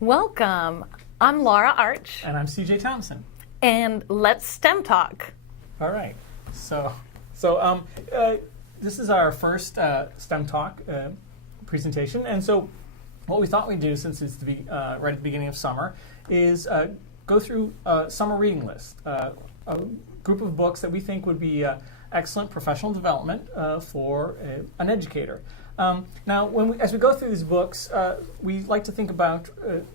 Welcome. I'm Lara Arch. And I'm CJ Thompson. And let's STEM talk. All right. So this is our first STEM talk presentation. And so what we thought we'd do, since it's right at the beginning of summer, is go through a summer reading list, a group of books that we think would be excellent professional development for an educator. Now, as we go through these books, we like to think about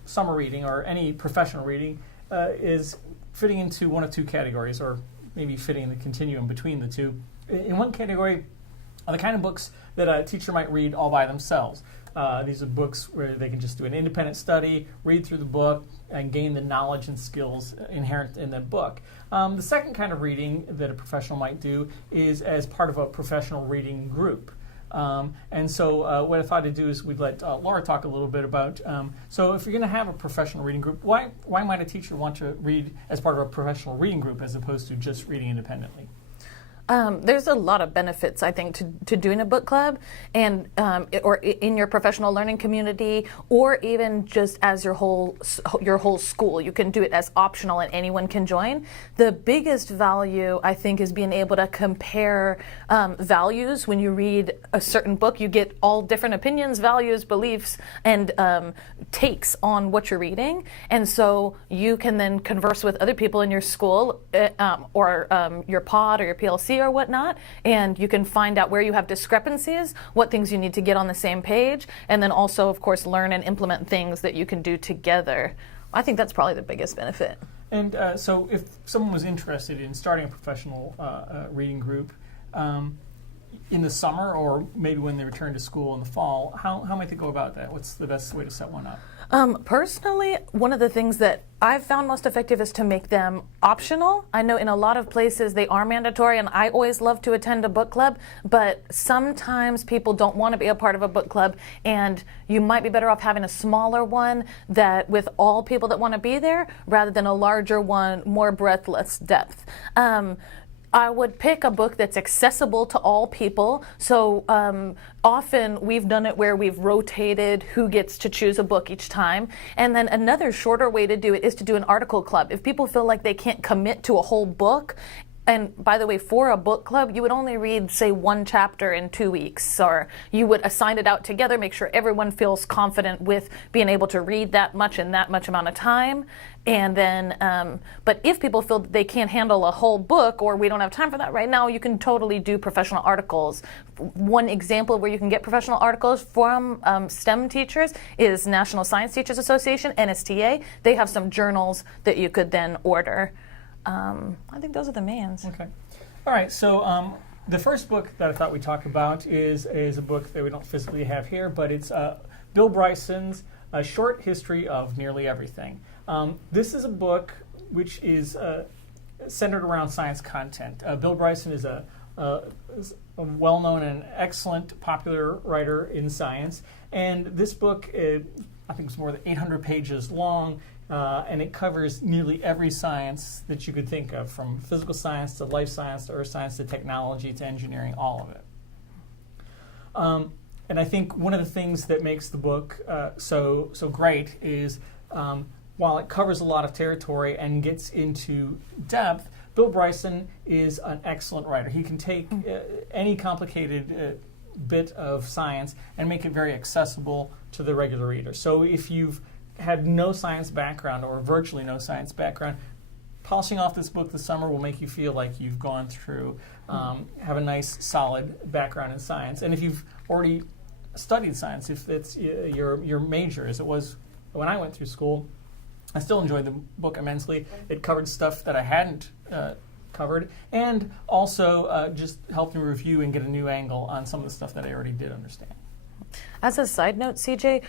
summer reading or any professional reading is fitting into one of two categories, or maybe fitting in the continuum between the two. In one category are the kind of books that a teacher might read all by themselves. These are books where they can just do an independent study, read through the book, and gain the knowledge and skills inherent in the book. The second kind of reading that a professional might do is as part of a professional reading group. And so what I thought to do is we'd let Laura talk a little bit about, so if you're going to have a professional reading group, why might a teacher want to read as part of a professional reading group as opposed to just reading independently? There's a lot of benefits, I think, to doing a book club, and or in your professional learning community, or even just as your whole school. You can do it as optional, and anyone can join. The biggest value, I think, is being able to compare values. When you read a certain book, you get all different opinions, values, beliefs, and takes on what you're reading, and so you can then converse with other people in your school, or your pod or your PLC or whatnot, and you can find out where you have discrepancies, what things you need to get on the same page, and then also, of course, learn and implement things that you can do together. I think that's probably the biggest benefit. And so if someone was interested in starting a professional reading group in the summer, or maybe when they return to school in the fall, how might they go about that? What's the best way to set one up? Personally, one of the things that I've found most effective is to make them optional. I know in a lot of places they are mandatory, and I always love to attend a book club, but sometimes people don't want to be a part of a book club, and you might be better off having a smaller one that with all people that want to be there, rather than a larger one, more breadth, less depth. I would pick a book that's accessible to all people. So often we've done it where we've rotated who gets to choose a book each time. And then another shorter way to do it is to do an article club. If people feel like they can't commit to a whole book, and by the way, for a book club, you would only read, say, one chapter in 2 weeks, or you would assign it out together, make sure everyone feels confident with being able to read that much in that much amount of time. And then, but if people feel that they can't handle a whole book, or we don't have time for that right now, you can totally do professional articles. One example where you can get professional articles from STEM teachers is National Science Teachers Association, NSTA. They have some journals that you could then order. I think those are the mains. Okay. All right. So the first book that I thought we'd talk about is a book that we don't physically have here, but it's Bill Bryson's A Short History of Nearly Everything. This is a book which is centered around science content. Bill Bryson is a well-known and excellent popular writer in science, and this book, I think, is more than 800 pages long. And it covers nearly every science that you could think of, from physical science to life science to earth science to technology to engineering, all of it. And I think one of the things that makes the book so great is while it covers a lot of territory and gets into depth, Bill Bryson is an excellent writer. He can take any complicated bit of science and make it very accessible to the regular reader. So if you've had no science background or virtually no science background, polishing off this book this summer will make you feel like you've gone through, have a nice solid background in science. And if you've already studied science, if it's your major, as it was when I went through school, I still enjoyed the book immensely. It covered stuff that I hadn't covered, and also just helped me review and get a new angle on some of the stuff that I already did understand. As a side note, CJ,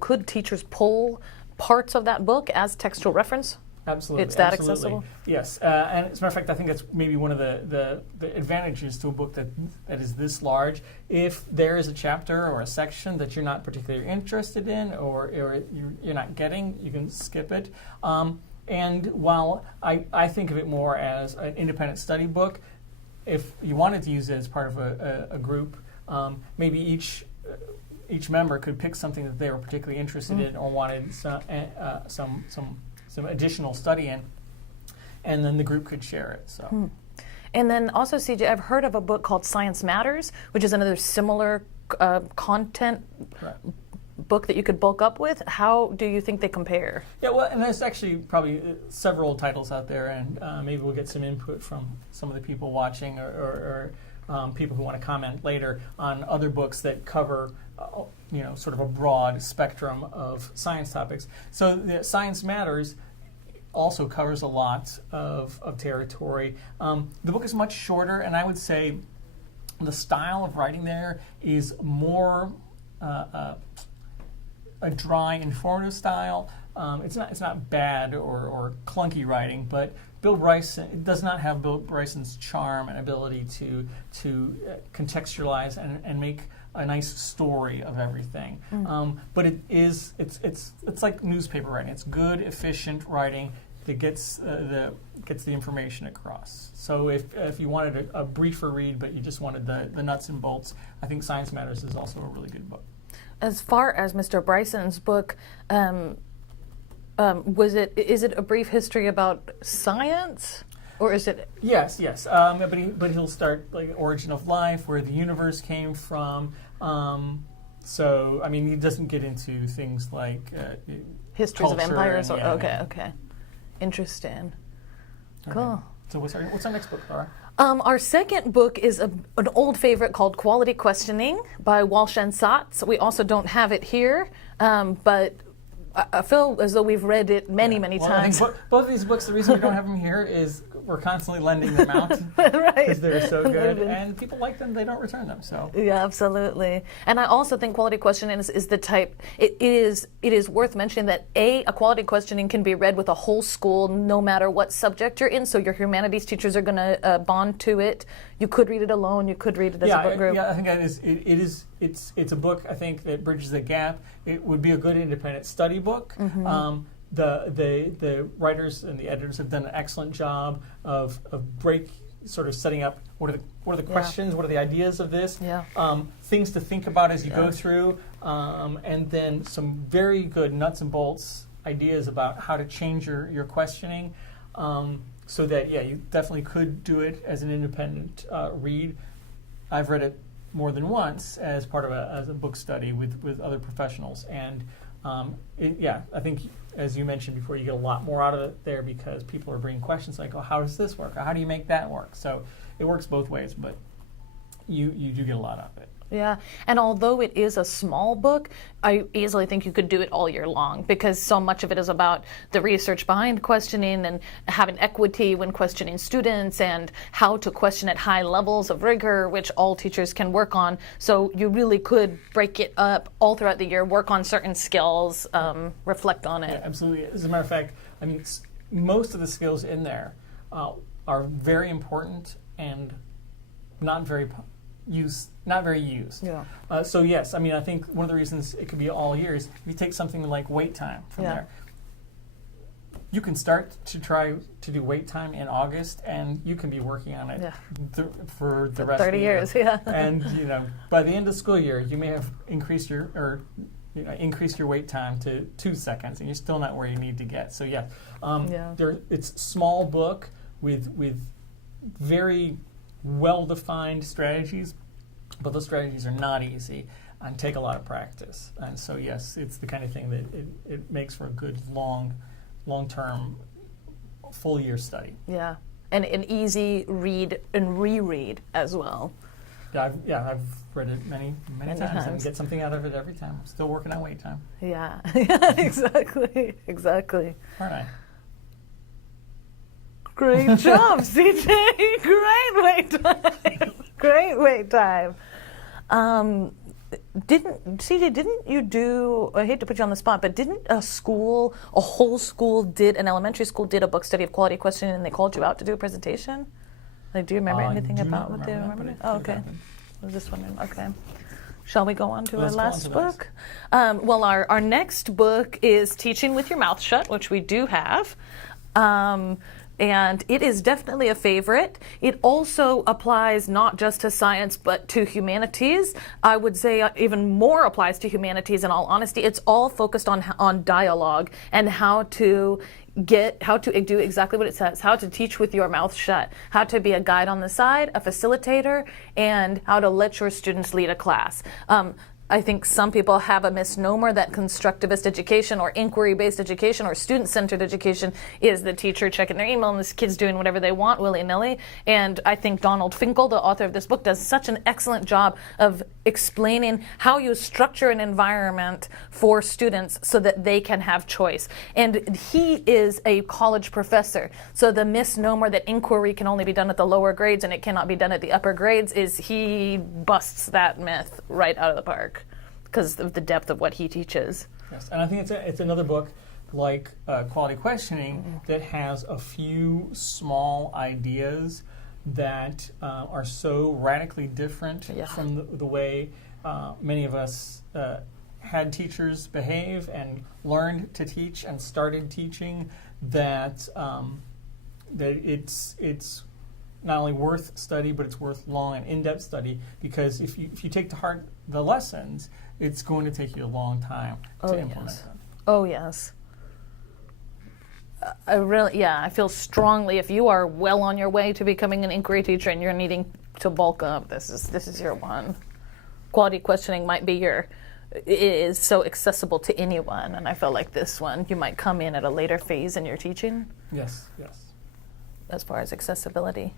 could teachers pull parts of that book as textual reference? Absolutely. It's that absolutely. accessible? Yes. And as a matter of fact, I think that's maybe one of the advantages to a book that is this large. If there is a chapter or a section that you're not particularly interested in, or you're not getting, you can skip it. And while I think of it more as an independent study book, if you wanted to use it as part of a group, maybe each each member could pick something that they were particularly interested in or wanted some additional study in, and then the group could share it. So. And then also, CJ, I've heard of a book called Science Matters, which is another similar content book that you could bulk up with. How do you think they compare? Yeah, well, and there's actually probably several titles out there, and maybe we'll get some input from some of the people watching or people who want to comment later on other books that cover, sort of a broad spectrum of science topics. So the Science Matters also covers a lot of territory. The book is much shorter, and I would say the style of writing there is more a dry, informative style. It's not bad or clunky writing, but Bill Bryson, it does not have Bill Bryson's charm and ability to contextualize and make a nice story of everything. But it's like newspaper writing. It's good, efficient writing that gets the information across. So if you wanted a briefer read, but you just wanted the nuts and bolts, I think Science Matters is also a really good book. As far as Mr. Bryson's book, is it a brief history about science, or is it? Yes. But he'll start like origin of life, where the universe came from. So I mean, he doesn't get into things like histories of empires. And, okay, interesting. Cool. Okay. So what's our next book, Lara? Our second book is an old favorite called Quality Questioning by Walsh and Satz. We also don't have it here, but I feel as though we've read it many times. I think both of these books, the reason we don't have them here is we're constantly lending them out right, because they're so good, and people like them, they don't return them. So yeah, absolutely. And I also think quality questioning is the type. It is worth mentioning that a quality questioning can be read with a whole school, no matter what subject you're in. So your humanities teachers are going to bond to it. You could read it alone. You could read it as a book group. Yeah, I think that is. It's a book, I think, that bridges the gap. It would be a good independent study book. The writers and the editors have done an excellent job of sort of setting up what are the questions, what are the ideas of this, things to think about as you go through, and then some very good nuts and bolts ideas about how to change your questioning, so that you definitely could do it as an independent read. I've read it more than once as part of a book study with other professionals, and I think, as you mentioned before, you get a lot more out of it there because people are bringing questions like, oh, how does this work? Or how do you make that work? So it works both ways, but you do get a lot out of it. Yeah, and although it is a small book, I easily think you could do it all year long because so much of it is about the research behind questioning and having equity when questioning students and how to question at high levels of rigor, which all teachers can work on. So you really could break it up all throughout the year, work on certain skills, reflect on it. Yeah, absolutely. As a matter of fact, I mean, most of the skills in there are very important and not very used. Yeah. So yes, I mean, I think one of the reasons it could be all year is if you take something like wait time from there, you can start to try to do wait time in August, and you can be working on it for the rest 30 of the years. year. Yeah. And by the end of the school year, you may have increased your wait time to 2 seconds, and you're still not where you need to get. So it's a small book with very well-defined strategies, but those strategies are not easy and take a lot of practice. And so, yes, it's the kind of thing that it makes for a good long-term, full-year study. Yeah, and an easy read and reread as well. Yeah, I've read it many times and get something out of it every time. I'm still working on wait time. Yeah, exactly. Aren't I? Great job, CJ. Great wait time. Didn't you do, I hate to put you on the spot, but didn't an elementary school did a book study of quality questioning and they called you out to do a presentation? Like, do you remember anything about what they remember? Oh, okay. I was just wondering. Okay. Shall we go on to our last book? Well, our next book is Teaching with Your Mouth Shut, which we do have. And it is definitely a favorite. It also applies not just to science, but to humanities. I would say even more applies to humanities, in all honesty. It's all focused on dialogue and how to do exactly what it says, how to teach with your mouth shut, how to be a guide on the side, a facilitator, and how to let your students lead a class. I think some people have a misnomer that constructivist education or inquiry-based education or student-centered education is the teacher checking their email and the kids doing whatever they want willy-nilly. And I think Donald Finkel, the author of this book, does such an excellent job of explaining how you structure an environment for students so that they can have choice. And he is a college professor, so the misnomer that inquiry can only be done at the lower grades and it cannot be done at the upper grades is he busts that myth right out of the park because of the depth of what he teaches. Yes, and I think it's another book like Quality Questioning that has a few small ideas that are so radically different from the way many of us had teachers behave and learned to teach and started teaching that it's not only worth study, but it's worth long and in-depth study, because if you take to heart the lessons, it's going to take you a long time to implement them. Oh, yes. I feel strongly if you are well on your way to becoming an inquiry teacher and you're needing to bulk up, this is your one. Quality questioning might be it is so accessible to anyone, and I feel like this one, you might come in at a later phase in your teaching. Yes. As far as accessibility.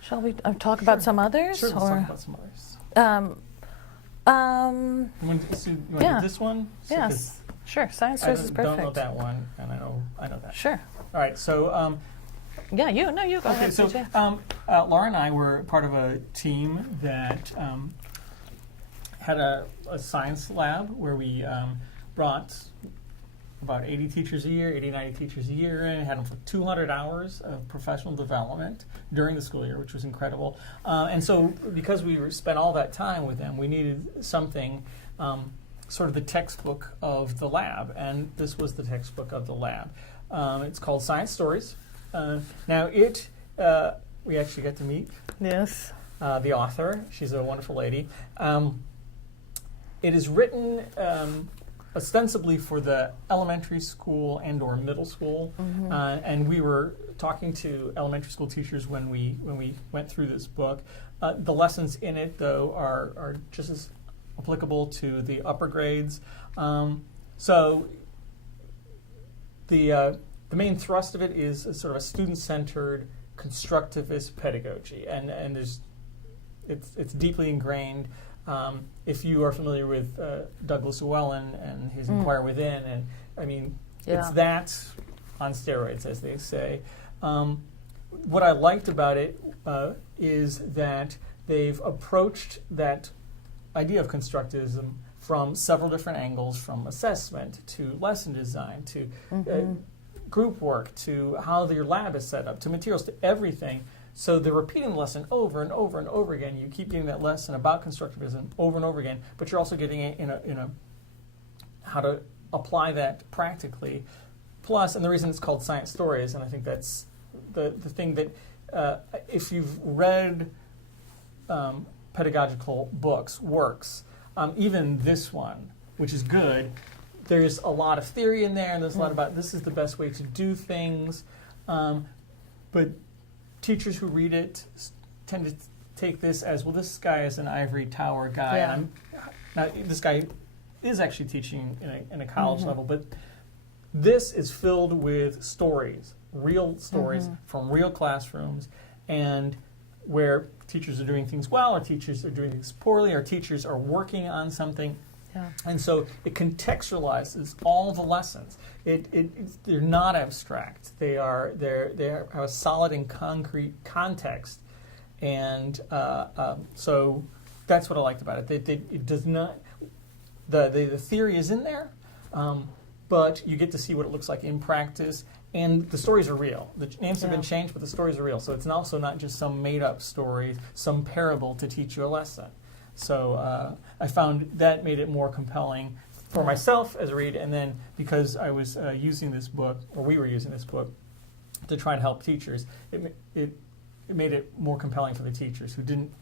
Shall we talk about some others? Sure, let's talk about some others. You want to do this one? Yes. Sure. Science Stories is perfect. I don't know that one, and I know that. Sure. All right. So. You go ahead. So Lara and I were part of a team that had a science lab where we brought about 80 teachers a year, 80, 90 teachers a year, and had them for 200 hours of professional development during the school year, which was incredible. And so because we spent all that time with them, we needed something, sort of the textbook of the lab, and this was the textbook of the lab. It's called Science Stories. Now we actually got to meet the author. She's a wonderful lady. It is written ostensibly for the elementary school and or middle school, and we were talking to elementary school teachers when we went through this book. The lessons in it, though, are just as applicable to the upper grades. So the main thrust of it is sort of a student-centered constructivist pedagogy, and it's deeply ingrained. If you are familiar with Douglas Llewellyn and his Inquire Within, and I mean, it's that on steroids, as they say. What I liked about it is that they've approached that idea of constructivism from several different angles, from assessment to lesson design to group work to how your lab is set up to materials to everything. So they're repeating the lesson over and over and over again. You keep getting that lesson about constructivism over and over again, but you're also getting it in a how to apply that practically. Plus, and the reason it's called Science Stories, and I think that's the thing that if you've read pedagogical works, even this one, which is good, there's a lot of theory in there, and there's a lot about this is the best way to do things, but teachers who read it tend to take this as, well, this guy is an ivory tower guy. Yeah. And this guy is actually teaching in a college level, but this is filled with stories, real stories from real classrooms, and where teachers are doing things well, or teachers are doing things poorly, or teachers are working on something. Yeah. And so it contextualizes all the lessons. They're not abstract. They have a solid and concrete context, and so that's what I liked about it. It does not. The theory is in there, but you get to see what it looks like in practice, and the stories are real. The names have been changed, but the stories are real. So it's also not just some made-up story, some parable to teach you a lesson. So I found that made it more compelling for myself as a read, and then because I was using this book, or we were using this book, to try and help teachers. It made it more compelling for the teachers who didn't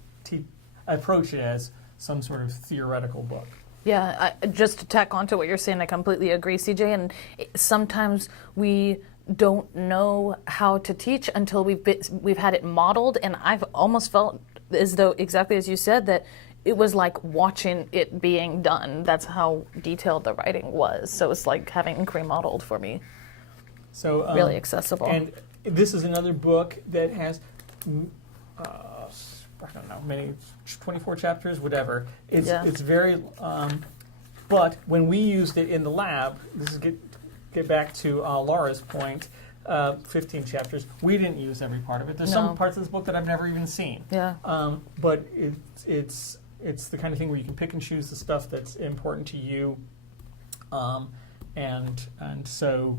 approach it as some sort of theoretical book. Yeah, just to tack on to what you're saying, I completely agree, CJ. And sometimes we don't know how to teach until we've had it modeled, and I've almost felt as though, exactly as you said, that it was like watching it being done. That's how detailed the writing was. So it's like having inquiry modeled for me. So really accessible. And this is another book that has, I don't know, many 24 chapters, whatever. It's very, but when we used it in the lab, this is get back to Lara's point. 15 chapters. We didn't use every part of it. There's some parts of this book that I've never even seen. Yeah. But it's the kind of thing where you can pick and choose the stuff that's important to you, and so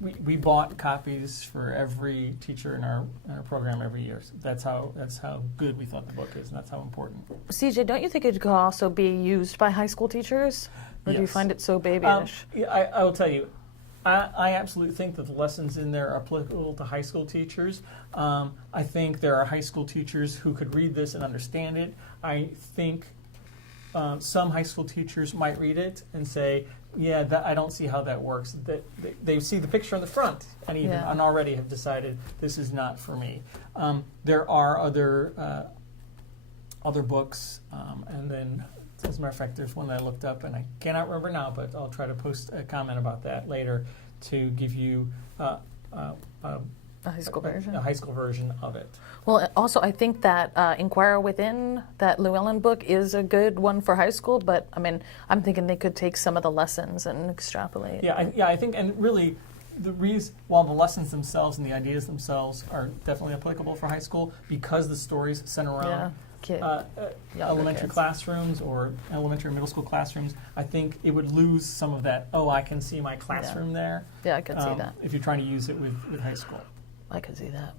we bought copies for every teacher in our program every year. So that's how good we thought the book is, and that's how important. CJ, don't you think it could also be used by high school teachers? Or do you find it so babyish? I will tell you. I absolutely think that the lessons in there are applicable to high school teachers. I think there are high school teachers who could read this and understand it. I think some high school teachers might read it and say, yeah, I don't see how that works. That they see the picture on the front and already have decided this is not for me. There are other books, and then, as a matter of fact, there's one that I looked up, and I cannot remember now, but I'll try to post a comment about that later to give you a high school version. A high school version of it. Well, also, I think that Inquire Within, that Llewellyn book, is a good one for high school, but, I mean, I'm thinking they could take some of the lessons and extrapolate. I think, and really, while the lessons themselves and the ideas themselves are definitely applicable for high school, because the stories center around elementary classrooms or elementary and middle school classrooms, I think it would lose some of that, I can see my classroom there. Yeah, I could see that. If you're trying to use it with high school. I could see that.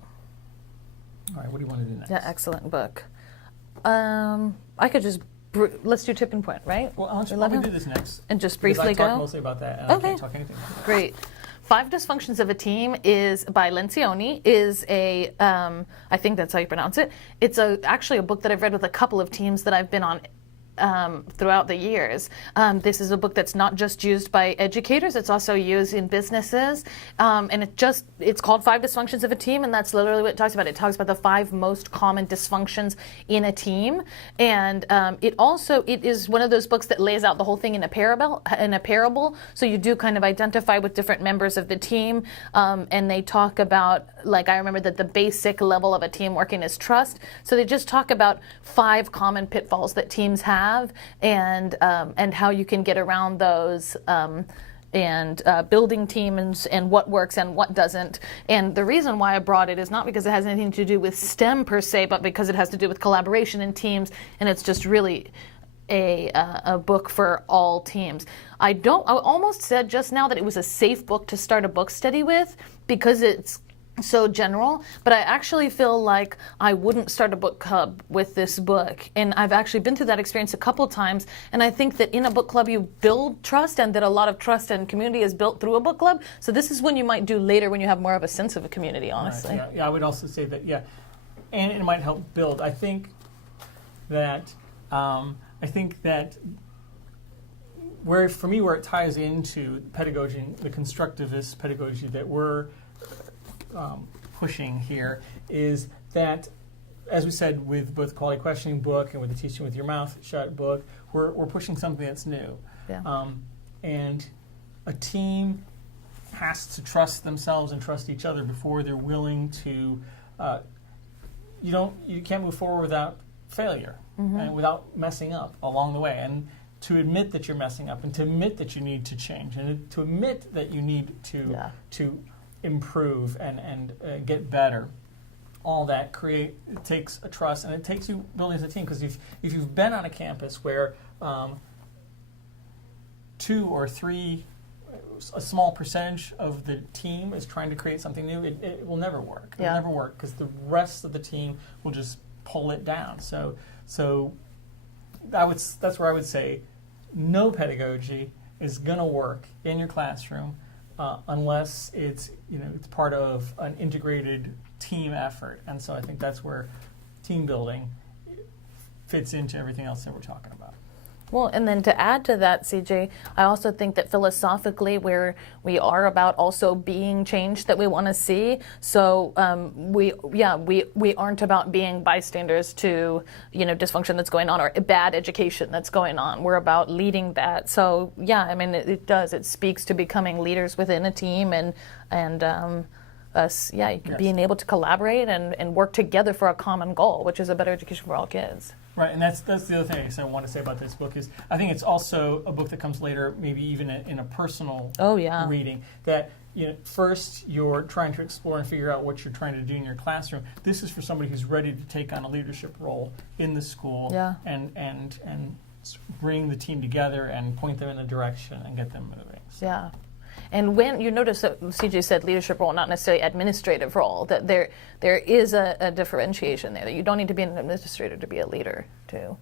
All right, what do you want to do next? Yeah, excellent book. I could just, let's do tipping point, right? Well, I'll do this next. And just briefly go? I talk go? mostly about that, and I can't talk anything about that. Great. 5 Dysfunctions of a Team is by Lencioni, is I think that's how you pronounce it. It's actually a book that I've read with a couple of teams that I've been on throughout the years. This is a book that's not just used by educators, it's also used in businesses. And it's called 5 Dysfunctions of a Team, and that's literally what it talks about. It talks about the 5 most common dysfunctions in a team. And it is one of those books that lays out the whole thing in a parable. So you do kind of identify with different members of the team. And they talk about, like, I remember that the basic level of a team working is trust. So they just talk about 5 common pitfalls that teams have, and how you can get around those, and building teams and what works and what doesn't. And the reason why I brought it is not because it has anything to do with STEM per se, but because it has to do with collaboration in teams, and it's just really a book for all teams. I almost said just now that it was a safe book to start a book study with because it's so general, but I actually feel like I wouldn't start a book club with this book. And I've actually been through that experience a couple times, and I think that in a book club you build trust, and that a lot of trust and community is built through a book club. So this is when you might do later when you have more of a sense of a community, honestly. Right, yeah, I would also say that, and it might help build. I think that where it ties into pedagogy, the constructivist pedagogy that we're pushing here, is that, as we said, with both Quality Questioning book and with the Teaching with Your Mouth Shut book, we're pushing something that's new. Yeah. And a team has to trust themselves and trust each other before they're willing to. You can't move forward without failure and without messing up along the way. And to admit that you're messing up, and to admit that you need to change, and to admit that you need to improve and get better. All that takes a trust, and it takes you building as a team. Because if you've been on a campus where 2 or 3, a small percentage of the team is trying to create something new, it will never work. It will never work because the rest of the team will just pull it down. So that's where I would say no pedagogy is going to work in your classroom unless it's it's part of an integrated team effort. And so I think that's where team building fits into everything else that we're talking about. Well, and then to add to that, CJ, I also think that philosophically, where we are about also being change that we want to see. So we aren't about being bystanders to dysfunction that's going on or bad education that's going on. We're about leading that. So yeah, I mean, it does. It speaks to becoming leaders within a team and us, being able to collaborate and work together for a common goal, which is a better education for all kids. Right, and that's the other thing I want to say about this book is I think it's also a book that comes later, maybe even in a personal reading. That first you're trying to explore and figure out what you're trying to do in your classroom. This is for somebody who's ready to take on a leadership role in the school and bring the team together and point them in a direction and get them moving. So. Yeah. And when you notice that CJ said leadership role, not necessarily administrative role, that there is a differentiation there, that you don't need to be an administrator to be a leader, too.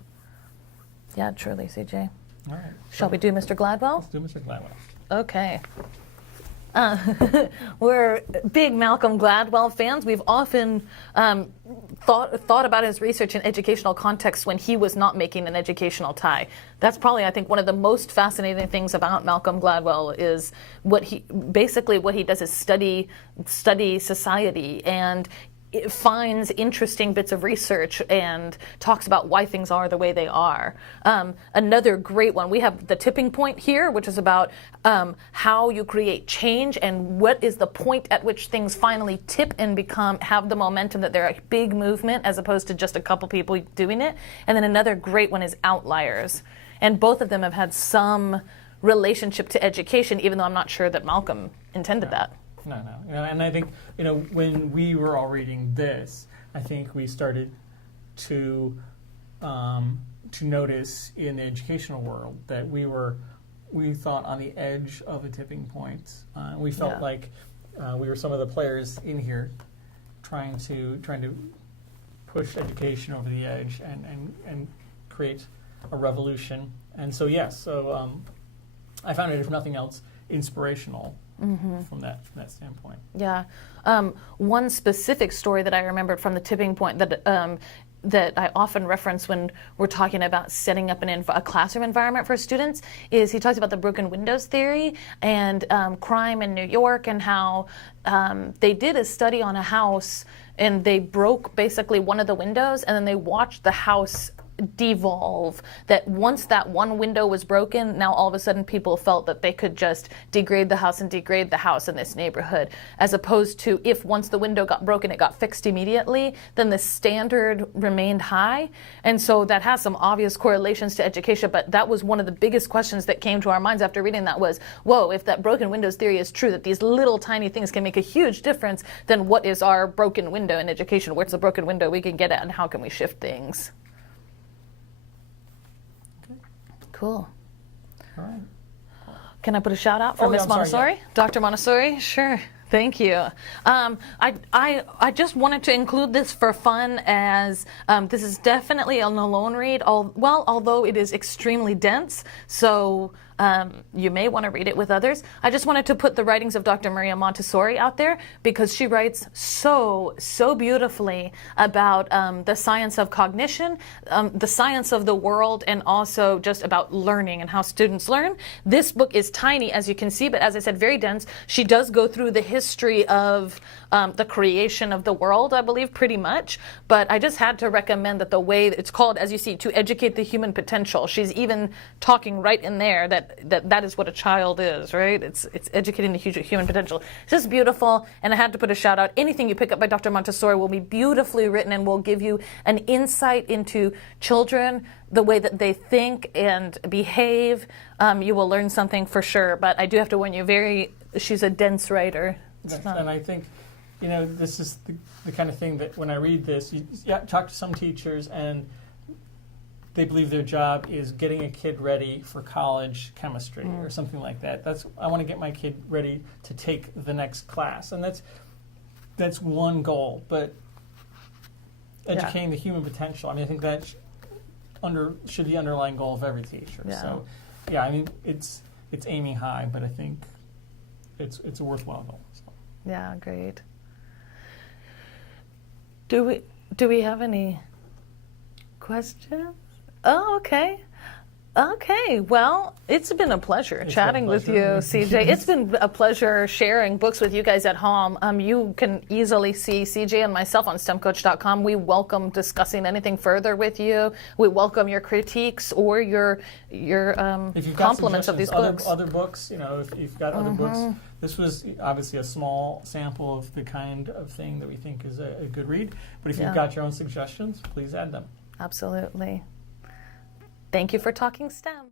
Yeah, truly, CJ. All right. Shall we do Mr. Gladwell? Let's do Mr. Gladwell. Okay. We're big Malcolm Gladwell fans. We've often thought about his research in educational contexts when he was not making an educational tie. That's probably, I think, one of the most fascinating things about Malcolm Gladwell is what he does is study society, and it finds interesting bits of research and talks about why things are the way they are. Another great one, we have The Tipping Point here, which is about how you create change and what is the point at which things finally tip and have the momentum that they're a big movement as opposed to just a couple people doing it. And then another great one is Outliers. And both of them have had some relationship to education, even though I'm not sure that Malcolm intended that. No. And I think, when we were all reading this, I think we started to notice in the educational world that we thought on the edge of a tipping point. We felt like we were some of the players in here trying to push education over the edge and create a revolution. And so, I found it, if nothing else, inspirational. From that standpoint. Yeah. One specific story that I remembered from The Tipping Point that I often reference when we're talking about setting up a classroom environment for students is he talks about the broken windows theory and crime in New York and how they did a study on a house and they broke basically one of the windows and then they watched the house devolve, that once that one window was broken, now all of a sudden people felt that they could just degrade the house in this neighborhood, as opposed to if once the window got broken, it got fixed immediately, then the standard remained high. And so that has some obvious correlations to education, but that was one of the biggest questions that came to our minds after reading that was, whoa, if that broken windows theory is true, that these little tiny things can make a huge difference, then what is our broken window in education? Where's the broken window we can get at and how can we shift things? Cool. All right. Can I put a shout out for Miss Montessori? Dr. Montessori? Sure. Thank you. I just wanted to include this for fun as this is definitely an alone read, although it is extremely dense. So you may want to read it with others. I just wanted to put the writings of Dr. Maria Montessori out there because she writes so beautifully about the science of cognition, the science of the world, and also just about learning and how students learn. This book is tiny, as you can see, but as I said, very dense. She does go through the history of the creation of the world, I believe, pretty much. But I just had to recommend that the way it's called, as you see, To Educate the Human Potential. She's even talking right in there that is what a child is, right? It's educating the human potential. It's just beautiful, and I had to put a shout out. Anything you pick up by Dr. Montessori will be beautifully written and will give you an insight into children, the way that they think and behave. You will learn something for sure, but I do have to warn you, she's a dense writer. And I think, this is the kind of thing that when I read this, you talk to some teachers and they believe their job is getting a kid ready for college chemistry or something like that. I want to get my kid ready to take the next class, and that's one goal. But educating the human potential, I think that should be the underlying goal of every teacher. Yeah. So, it's aiming high, but I think it's a worthwhile goal. So. Yeah, great. Do we have any questions? Oh, okay. Okay, well, it's been a pleasure chatting with you, CJ. It's been a pleasure sharing books with you guys at home. You can easily see CJ and myself on STEMcoach.com. We welcome discussing anything further with you. We welcome your critiques or your if you've got compliments of these books. Other books, if you've got other books. This was obviously a small sample of the kind of thing that we think is a good read. But if you've got your own suggestions, please add them. Absolutely. Thank you for talking STEM.